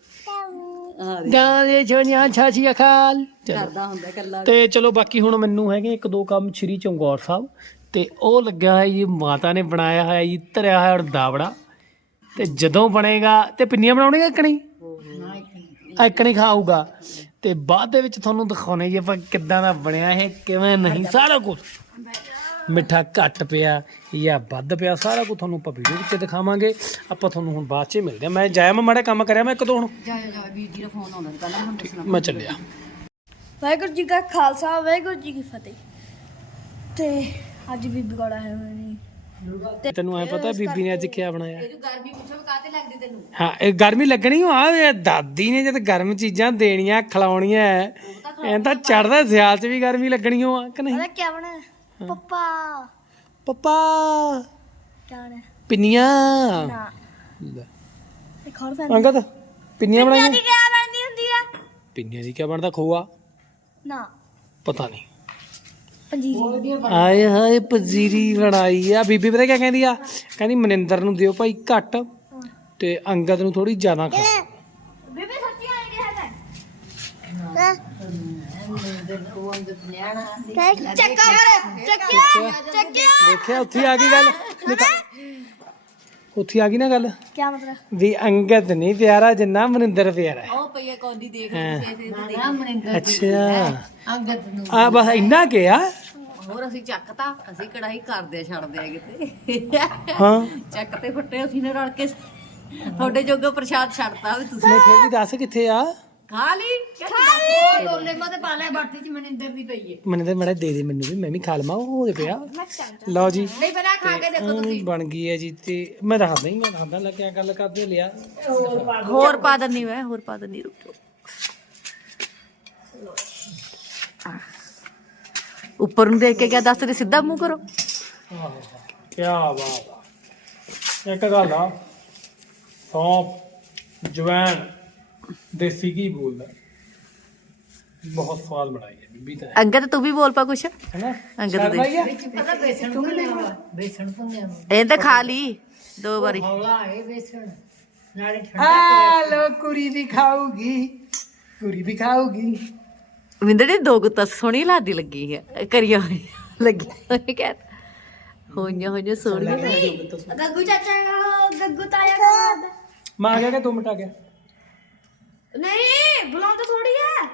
ਆ ਦੇ ਗਾਂ ਦੇ ਛੋਨੀਆਂ ਸਤਿ ਸ਼੍ਰੀ ਅਕਾਲ। ਕਰਦਾ ਹੁੰਦਾ ਕੱਲਾ ਤੇ ਚਲੋ ਬਾਕੀ ਹੁਣ ਮੈਨੂੰ ਹੈਗੇ ਇੱਕ ਦੋ ਕੰਮ ਸ਼੍ਰੀ ਚੰਗੌਰ ਸਾਹਿਬ। ਤੇ ਉਹ ਲੱਗਿਆ ਹੋਇਆ ਜੀ ਮਾਤਾ ਨੇ ਬਣਾਇਆ ਹੋਇਆ ਜੀ ਧਰਿਆ ਹੋਇਆ ਦਾਵੜਾ। ਤੇ ਜਦੋਂ ਬਣੇਗਾ ਤੇ ਪਿੰਨੀਆਂ ਬਣਾਉਣੀਆਂ ਇੱਕਣੀ ਨਾ ਇੱਕ ਨਹੀਂ। ਇੱਕਣੀ ਖਾਊਗਾ। ਤੇ ਬਾਅਦ ਦੇ ਵਿੱਚ ਤੁਹਾਨੂੰ ਦਿਖਾਉਣੇ ਜੀ ਆਪਾਂ ਕਿੱਦਾਂ ਦਾ ਬਣਿਆ ਇਹ ਕਿਵੇਂ ਨਹੀਂ ਸਾਰਾ ਕੁਝ ਮਿੱਠਾ ਘੱਟ ਪਿਆ ਜਾਂ ਵੱਧ ਪਿਆ ਸਾਰਾ ਕੁਝ ਤੁਹਾਨੂੰ ਆਪਾਂ ਵੀਡੀਓ ਵਿੱਚ ਦਿਖਾਵਾਂਗੇ। ਆਪਾਂ ਤੁਹਾਨੂੰ ਹੁਣ ਬਾਅਦ ਚ ਮਿਲਦੇ ਹਾਂ। ਮੈਂ ਜਾਇਆ ਮੈਂ ਮਾੜਾ ਕੰਮ ਕਰਿਆ ਮੈਂ ਇੱਕ ਦੋ ਹੁਣ ਜਾ ਜਾ ਜਾ ਵੀਰ ਜੀ ਦਾ ਫੋਨ ਆਉਂਦਾ ਪਹਿਲਾਂ ਹੁਣ ਦੱਸਣਾ ਮੈਂ ਚੱਲਿਆ। ਵਾਹਿਗੁਰੂ ਜੀ ਕਾ ਖਾਲਸਾ ਵਾਹਿਗੁਰੂ ਜੀ ਕੀ ਫਤਿਹ। ਤੇ ਅੱਜ ਵੀ ਬਗੜਾ ਹੈ ਹੋਏ ਨੇ। ਤੈਨੂੰ ਐ ਪਤਾ ਬੀਬੀ ਨੇ ਅੱਜ ਕੀ ਬਣਾਇਆ? ਇਹ ਜੋ ਗਰਮੀ ਪੁੱਛੋ ਕਾਤੇ ਲੱਗਦੀ ਤੈਨੂੰ? ਹਾਂ ਇਹ ਗਰਮੀ ਲੱਗਣੀ ਆ ਦਾਦੀ ਨੇ ਜਦ ਗਰਮ ਚੀਜ਼ਾਂ ਦੇਣੀਆਂ ਖਿਲਾਉਣੀਆਂ ਐ ਤਾਂ ਚੜਦਾ ਸਿਆਲ 'ਚ ਵੀ ਗਰਮੀ ਲੱਗਣੀ ਆ ਕਿ ਨਹੀਂ? ਪਤਾ ਕੀ ਬਣਾ ਪਪਾ। ਪਪਾ। ਬਣਾ ਪਿੰਨੀਆਂ। ਨਾ। ਲੈ। ਇੱਕ ਹੋਰ ਅੰਗਦ ਪਿੰਨੀਆਂ ਬਣਾਈਆਂ? ਕੀ ਬਣਦੀ ਹੁੰਦੀ ਆ? ਪਿੰਨੀਆਂ ਦੀ ਕੀ ਬਣਦਾ ਖੋਆ? ਨਾ। ਪਤਾ ਨਹੀਂ। ਪੰਜੀਰੀ। ਆਏ ਹਾਏ ਪਜੀਰੀ ਬਣਾਈ ਆ। ਬੀਬੀ ਪਤਾ ਕੀ ਕਹਿੰਦੀ ਆ? ਕਹਿੰਦੀ ਮਨਿੰਦਰ ਨੂੰ ਦਿਓ ਭਾਈ ਘੱਟ ਤੇ ਅੰਗਦ ਨੂੰ ਥੋੜੀ ਜ਼ਿਆਦਾ ਖਾ ਬੇਬੇ ਸੱਚੀ ਆ ਗਿਆ ਉਹ ਅੰਦਰ ਨਿਆਣਾ ਹੈ ਚੱਕ ਕਰ ਚੱਕਿਆ ਚੱਕਿਆ। ਦੇਖਿਆ ਉੱਥੇ ਆ ਗਈ ਗੱਲ। ਉੱਥੇ ਆ ਗਈ ਨਾ ਗੱਲ। ਕੀ ਮਤਲਬ? ਵੀ ਅੰਗਦ ਨਹੀਂ ਪਿਆਰਾ ਜਿੰਨਾ ਮਨਿੰਦਰ ਪਿਆਰਾ ਹੈ। ਉਹ ਪਈਆ ਕੌਂਦੀ ਦੇਖ ਹਾਂ। ਪੈਸੇ ਤੇ ਨਾ ਮਨਿੰਦਰ ਅੱਛਾ। ਅੰਗਦ ਨੂੰ। ਆ ਬਸ ਇੰਨਾ ਕਿਹਾ ਹੋਰ ਅਸੀਂ ਚੱਕਤਾ ਅਸੀਂ ਕੜਾਈ ਕਰਦੇ ਆ ਛੱਡਦੇ ਆ ਕਿਤੇ। ਹਾਂ। ਚੱਕ ਤੇ ਫੱਟੇ ਅਸੀਂ ਨੇ ਰਲ ਕੇ। ਤੁਹਾਡੇ ਜੋਗੇ ਪ੍ਰਸ਼ਾਦ ਛੱਡਤਾ ਵੀ ਤੁਸੀਂ। ਫਿਰ ਵੀ ਦੱਸ ਕਿੱਥੇ ਆ? ਖਾ ਲਈ? ਉਹ ਦੋਨੇ ਮੋਦੇ ਪਾ ਲੈ ਬਾਟੀ ਚ ਮਨਿੰਦਰ ਦੀ ਪਈ ਹੈ ਮਨਿੰਦਰ ਮੜਾ ਦੇ ਦੇ ਮੈਨੂੰ ਵੀ ਮੈਂ ਵੀ ਖਾ ਲਵਾਂ ਉਹ ਉਹਦੇ ਪਿਆ। ਲਓ ਜੀ। ਨਹੀਂ ਪਹਿਲਾਂ ਖਾ ਕੇ ਦੇਖੋ ਹਮ, ਬਣ ਗਈ ਹੈ ਜੀ ਤੇ ਮੈਂ ਦੱਸਦਾ ਹੀ ਮੈਂ ਦੱਸਦਾ ਲੱਗਿਆ ਗੱਲ ਕਰਦੇ ਲਿਆ। ਹੋਰ ਪਾ ਦਿੰਨੀ ਮੈਂ ਹੋਰ ਪਾ ਦਿੰਨੀ ਰੁਕ। ਉੱਪਰ ਨੂੰ ਦੇਖ ਕੇ ਕਿਆ ਦੱਸ ਰਹੇ ਸਿੱਧਾ ਮੂੰਹ ਕਰੋ। ਆਹੋ ਕੀ ਬਾਤ ਆ। ਇੱਕ ਗੱਲ ਆ ਸੌਂਫ ਜਵੈਣ ਦੇਸੀ ਘੀ ਬੋਲਦਾ। ਬਹੁਤ ਸਵਾਦ ਬਣਾਈ ਹੈ ਬੀਬੀ ਤਾਂ। ਅੰਗਦ ਤੂੰ ਵੀ ਬੋਲ ਪਾ ਕੁਛ। ਹੈਨਾ? ਅੰਗਦ ਸ਼ਰਮ ਦੇ। ਆਈ ਆ? ਪਤਾ ਬੇਸਣ ਭੁੰਨਿਆ ਵਾ ਬੇਸਣ ਭੁੰਨਿਆ ਵਾ ਇਹ ਤਾਂ ਖਾ ਲਈ ਦੋ ਵਾਰੀ। ਹੌਲਾ ਹੈ ਬੇਸਣ। ਨਾਲੇ ਠੰਡਾ ਆ ਲੋ ਕੁੜੀ ਵੀ ਖਾਊਗੀ। ਕੁੜੀ ਵੀ ਖਾਊਗੀ। ਵਿੰਦਰ ਜੀ ਦੋ ਗੁੱਤਾ ਸੋਹਣੀ ਲਾਦੀ ਲੱਗੀ ਹੈ। ਕਰੀਆਂ ਹੋਈਆਂ ਲੱਗੀ ਹੋਈ ਕਹਿ ਹੋਈਆਂ ਹੋਈਆਂ ਸੋਹਣੀਆਂ ਗੱਗੂ ਚਾਚਾ ਗੱਗੂ ਤਾਇਆ ਦਾ। ਮੈਂ ਆ ਗਿਆ ਕਿ 2 ਮਿੰਟ ਗਿਆ? ਨਹੀਂ ਬੁਲਾਉਂਦਾ ਥੋੜੀ ਹੈ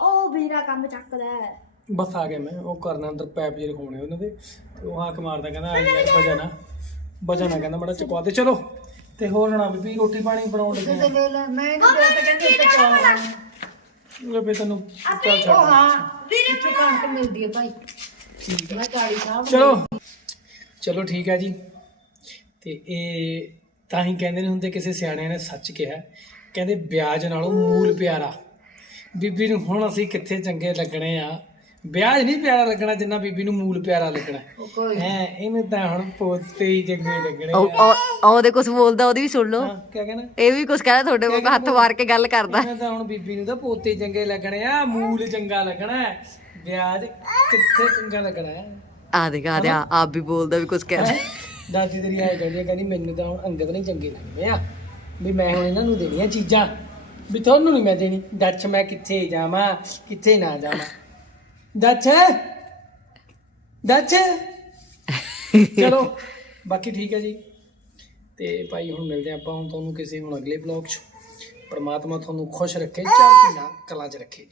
ਉਹ ਵੀਰਾ ਕੰਮ ਚੱਕਦਾ ਹੈ। ਬਸ ਆ ਗਿਆ ਮੈਂ ਉਹ ਕਰਨਾ ਅੰਦਰ ਪੈਪ ਜਿਹੜੇ ਖੋਣੇ ਉਹਨਾਂ ਦੇ। ਤੇ ਉਹ ਹਾਕ ਮਾਰਦਾ ਕਹਿੰਦਾ ਆ ਯਾਰ ਬਜਣਾ ਬਜਣਾ ਕਹਿੰਦਾ ਬੜਾ ਚਕਵਾ ਦੇ। ਚਲੋ ਤੇ ਹੋਰ ਨਾ ਬੀਬੀ ਰੋਟੀ ਪਾਣੀ ਬਣਾਉਣ ਲੱਗੇ ਤੇ ਲੈ ਲੈ ਮੈਂ ਇਹਨੂੰ ਦੋ ਤਾਂ ਕਹਿੰਦੀ ਉੱਤੇ ਚੌਲ ਆ ਬੇ ਤੈਨੂੰ ਚੱਲ ਛੱਡ। ਹਾਂ ਕਣਕ ਮਿਲਦੀ ਹੈ ਭਾਈ। ਮੈਂ ਕਾਲੀ ਸਾਹਿਬ ਚਲੋ। ਚਲੋ ਠੀਕ ਹੈ ਜੀ। ਤੇ ਇਹ ਤਾਂ ਹੀ ਕਹਿੰਦੇ ਨੇ ਹੁੰਦੇ ਕਿਸੇ ਸਿਆਣਿਆਂ ਨੇ ਸੱਚ ਕਿਹਾ। ਕਹਿੰਦੇ ਵਿਆਜ ਨਾਲੋਂ ਮੂਲ ਪਿਆਰਾ। ਬੀਬੀ ਨੂੰ ਹੁਣ ਅਸੀਂ ਕਿੱਥੇ ਚੰਗੇ ਲੱਗਣੇ ਆ? ਵਿਆਜ ਨਹੀਂ ਪਿਆਰਾ ਲੱਗਣਾ ਜਿੰਨਾ ਬੀਬੀ ਨੂੰ ਮੂਲ ਪਿਆਰਾ ਲੱਗਣਾ। ਹੈ ਇਹਨੂੰ ਤਾਂ ਹੁਣ ਪੋਤੇ ਹੀ ਚੰਗੇ ਲੱਗਣੇ ਆ। ਉਹ- ਉਹਦੇ ਕੁਝ ਬੋਲਦਾ ਉਹਦੀ ਵੀ ਸੁਣ ਲਓ। ਹਾਂ, ਕਿਆ ਕਹਿਣਾ? ਇਹ ਵੀ ਕੁਝ ਕਹਿੰਦਾ ਤੁਹਾਡੇ ਕੋਲ ਹੱਥ ਮਾਰ ਕੇ ਗੱਲ ਕਰਦਾ। ਮੈਂ ਤਾਂ ਹੁਣ ਬੀਬੀ ਨੂੰ ਤਾਂ ਪੋਤੇ ਚੰਗੇ ਲੱਗਣੇ ਆ ਮੂਲ ਚੰਗਾ ਲੱਗਣਾ ਹੈ। ਵਿਆਜ ਕਿੱਥੇ ਚੰਗਾ ਲੱਗਣਾ ਹੈ? ਆ ਦੇਖ ਆ ਦੇ ਆ ਆਪ ਵੀ ਬੋਲਦਾ ਵੀ ਕੁਝ ਕਹਿੰਦਾ ਦਾਦੀ ਤੇਰੀ ਆਏ ਕਹਿੰਦੀ ਆ, ਕਹਿੰਦੀ ਮੈਨੂੰ ਤਾਂ ਹੁਣ ਅੰਗਦ ਨਹੀਂ ਚੰਗੇ ਲੱਗਦੇ ਆ। ਵੀ ਮੈਂ ਹੁਣ ਇਹਨਾਂ ਨੂੰ ਦੇਣੀਆਂ ਚੀਜ਼ਾਂ। ਵੀ ਤੁਹਾਨੂੰ ਨਹੀਂ ਮੈਂ ਦੇਣੀ। ਦੱਛ ਮੈਂ ਕਿੱਥੇ ਜਾਵਾਂ, ਕਿੱਥੇ ਨਾ ਜਾਵਾਂ। ਦੱਛ ਦੱਚ ਚਲੋ, ਬਾਕੀ ਠੀਕ ਹੈ ਜੀ। ਤੇ ਭਾਈ ਹੁਣ ਮਿਲਦੇ ਹਾਂ ਆਪਾਂ ਹੁਣ ਤੁਹਾਨੂੰ ਕਿਸੇ ਹੁਣ ਅਗਲੇ ਬਲੌਗ 'ਚ। ਪਰਮਾਤਮਾ ਤੁਹਾਨੂੰ ਖੁਸ਼ ਰੱਖੇ, ਚੜ੍ਹਦੀ ਕਲਾ 'ਚ ਰੱਖੇ। ਜੀ